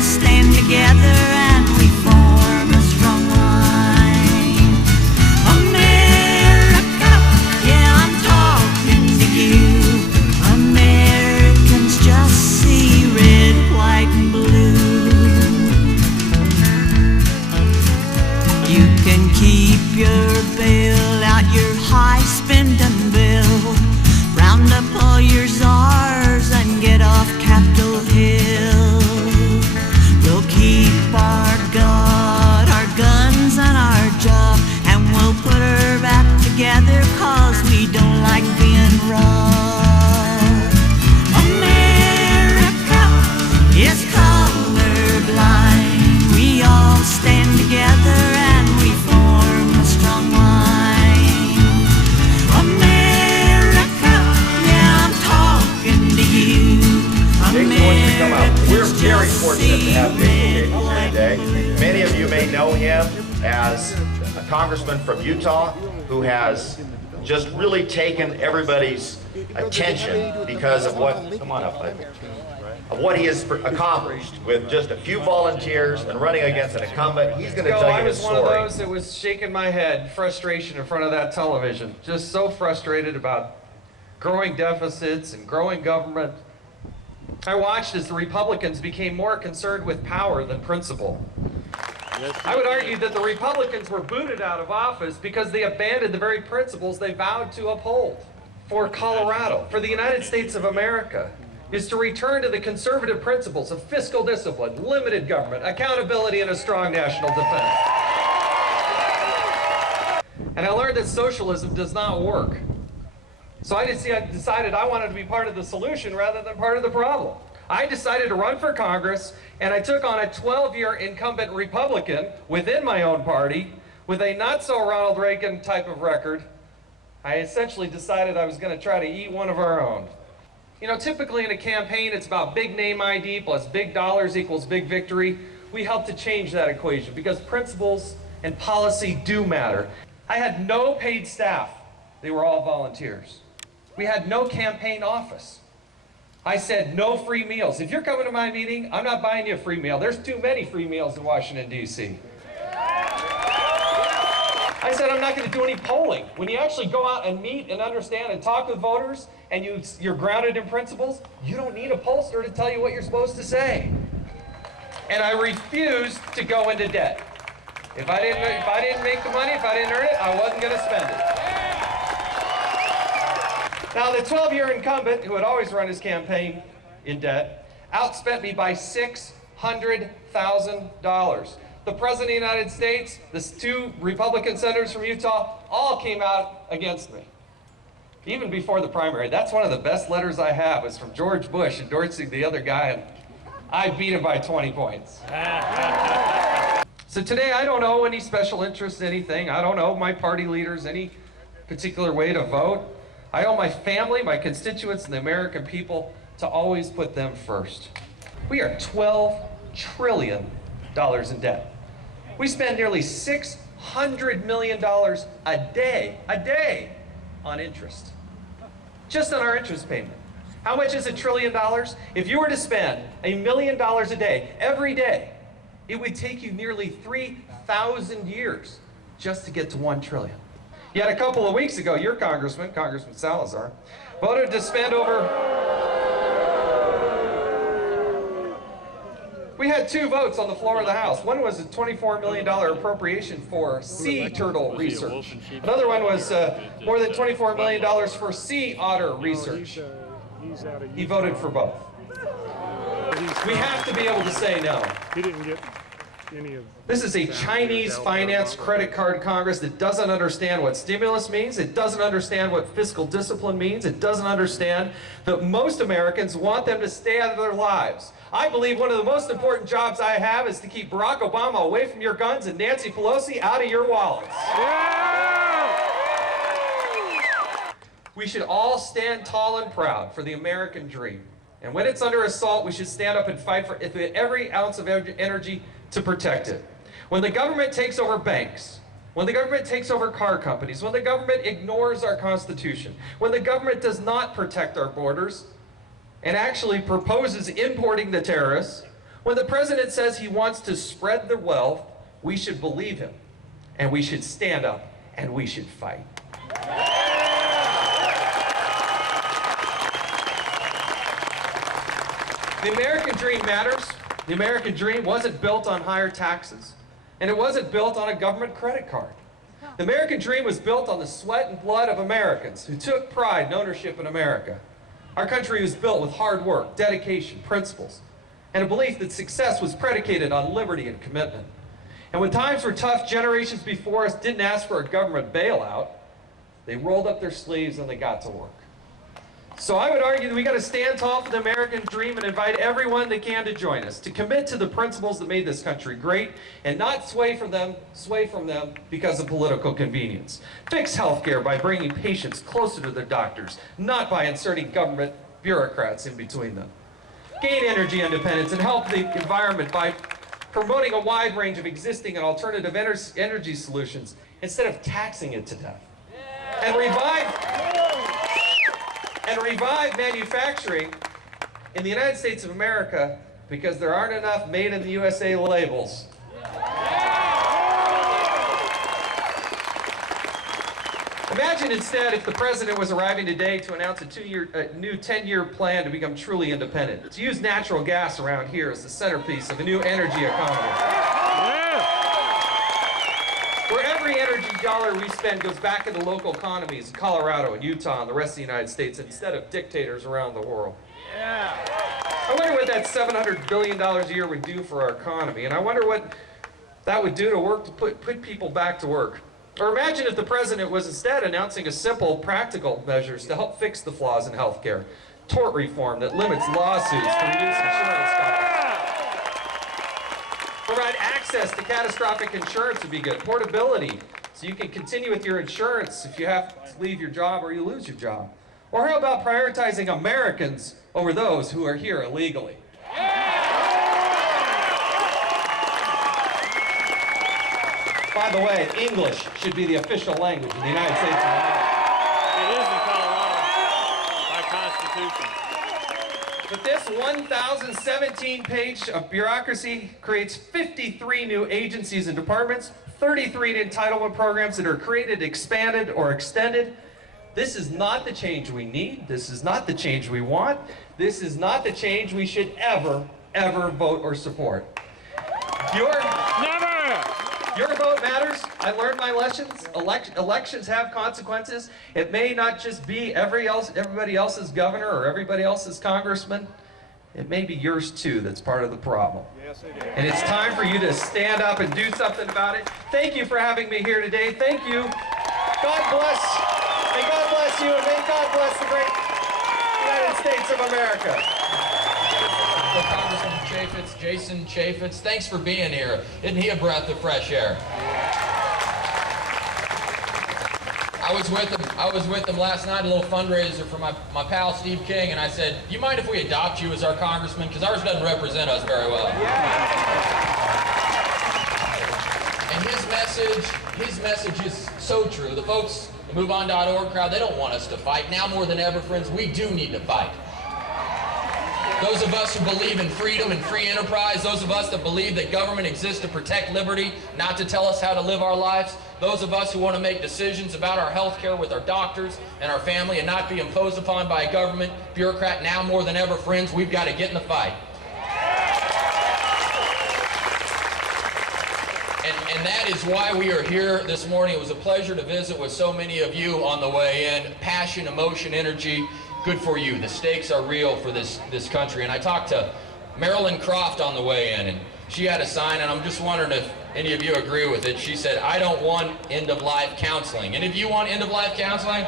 stand together and we form a strong line. America, yeah, I'm talking to you. Americans just see red, white, and blue. You can keep your bail out, your high spending bill. Round up all your czars and get off Capitol Hill. We'll keep our God, our guns, and our job, and we'll put her back together, 'cause we don't like being robbed. America is colorblind. We all stand together and we form a strong line. America, yeah, I'm talking to you. Jason wants to come out. We're very fortunate to have Jason Gates here today. Many of you may know him as a congressman from Utah who has just really taken everybody's attention because of what, come on up, bud, of what he has accomplished with just a few volunteers and running against an incumbent. He's going to tell you his story. I was one of those that was shaking my head, frustration in front of that television. Just so frustrated about growing deficits and growing government. I watched as the Republicans became more concerned with power than principle. I would argue that the Republicans were booted out of office because they abandoned the very principles they vowed to uphold. For Colorado, for the United States of America, is to return to the conservative principles of fiscal discipline, limited government, accountability, and a strong national defense. And I learned that socialism does not work. So I decided I wanted to be part of the solution rather than part of the problem. I decided to run for Congress, and I took on a 12-year incumbent Republican within my own party with a not-so-Ronald Reagan type of record. I essentially decided I was going to try to eat one of our own. You know, typically in a campaign, it's about big name ID plus big dollars equals big victory. We helped to change that equation because principles and policy do matter. I had no paid staff. They were all volunteers. We had no campaign office. I said no free meals. If you're coming to my meeting, I'm not buying you a free meal. There's too many free meals in Washington, D.C. I said I'm not going to do any polling. When you actually go out and meet and understand and talk with voters and you're grounded in principles, you don't need a pollster to tell you what you're supposed to say. And I refused to go into debt. If I didn't make the money, if I didn't earn it, I wasn't going to spend it. Now, the 12-year incumbent, who had always run his campaign in debt, outspent me by $600,000. The President of the United States, the two Republican senators from Utah, all came out against me. Even before the primary. That's one of the best letters I have. It's from George Bush endorsing the other guy, and I beat him by 20 points. So today, I don't owe any special interest in anything. I don't owe my party leaders any particular way to vote. I owe my family, my constituents, and the American people to always put them first. We are $12 trillion in debt. We spend nearly $600 million a day on interest. Just on our interest payment. How much is $1 trillion? If you were to spend $1 million a day, every day, it would take you nearly 3,000 years just to get to $1 trillion. Yet a couple of weeks ago, your Congressman Salazar, voted to spend over... We had two votes on the floor of the House. One was a $24 million appropriation for sea turtle research. Another one was more than $24 million for sea otter research. He voted for both. We have to be able to say no. He didn't get any of. This is a Chinese finance credit card Congress that doesn't understand what stimulus means. It doesn't understand what fiscal discipline means. It doesn't understand that most Americans want them to stay out of their lives. I believe one of the most important jobs I have is to keep Barack Obama away from your guns and Nancy Pelosi out of your wallets. Yeah! We should all stand tall and proud for the American dream. And when it's under assault, we should stand up and fight for every ounce of energy to protect it. When the government takes over banks, when the government takes over car companies, when the government ignores our Constitution, when the government does not protect our borders and actually proposes importing the terrorists, When the president says he wants to spread the wealth, we should believe him, and we should stand up, and we should fight. The American dream matters. The American dream wasn't built on higher taxes, and it wasn't built on a government credit card. The American dream was built on the sweat and blood of Americans who took pride in ownership in America. Our country was built with hard work, dedication, principles, and a belief that success was predicated on liberty and commitment. And when times were tough, generations before us didn't ask for a government bailout. They rolled up their sleeves and they got to work. So I would argue that we got to stand tall for the American dream and invite everyone they can to join us, to commit to the principles that made this country great and not sway from them because of political convenience. Fix healthcare by bringing patients closer to their doctors, not by inserting government bureaucrats in between them. Gain energy independence and help the environment by promoting a wide range of existing and alternative energy solutions instead of taxing it to death. And revive manufacturing in the United States of America, because there aren't enough made in the USA labels. Imagine instead if the president was arriving today to announce a new 10-year plan to become truly independent, to use natural gas around here as the centerpiece of a new energy economy. Where every energy dollar we spend goes back into local economies in Colorado and Utah and the rest of the United States instead of dictators around the world. I wonder what that $700 billion a year would do for our economy, and I wonder what that would do to put people back to work. Or imagine if the president was instead announcing a simple, practical measures to help fix the flaws in healthcare. Tort reform that limits lawsuits to reduce insurance costs. Provide access to catastrophic insurance would be good. Portability, so you can continue with your insurance if you have to leave your job or you lose your job. Or how about prioritizing Americans over those who are here illegally? By the way, English should be the official language in the United States of America. It is in Colorado by Constitution. But this 1,017-page of bureaucracy creates 53 new agencies and departments, 33 entitlement programs that are created, expanded, or extended. This is not the change we need. This is not the change we want. This is not the change we should ever vote or support. Your vote matters. I learned my lessons. Elections have consequences. It may not just be everybody else's governor or everybody else's congressman. It may be yours too that's part of the problem. Yes, it is. And it's time for you to stand up and do something about it. Thank you for having me here today. Thank you. God bless. May God bless you, and may God bless the great United States of America. Congressman Chaffetz, Jason Chaffetz, thanks for being here. Isn't he a breath of fresh air? I was with him last night, a little fundraiser for my pal Steve King, and I said, you mind if we adopt you as our congressman? Because ours doesn't represent us very well. And his message is so true. The folks, the MoveOn.org crowd, they don't want us to fight. Now more than ever, friends, we do need to fight. Those of us who believe in freedom and free enterprise, those of us that believe that government exists to protect liberty, not to tell us how to live our lives, those of us who want to make decisions about our health care with our doctors and our family and not be imposed upon by a government bureaucrat, now more than ever, friends, we've got to get in the fight. And that is why we are here this morning. It was a pleasure to visit with so many of you on the way in. Passion, emotion, energy. Good for you. The stakes are real for this country. And I talked to Marilyn Croft on the way in, and she had a sign, and I'm just wondering if any of you agree with it. She said, I don't want end-of-life counseling. Any of you want end-of-life counseling?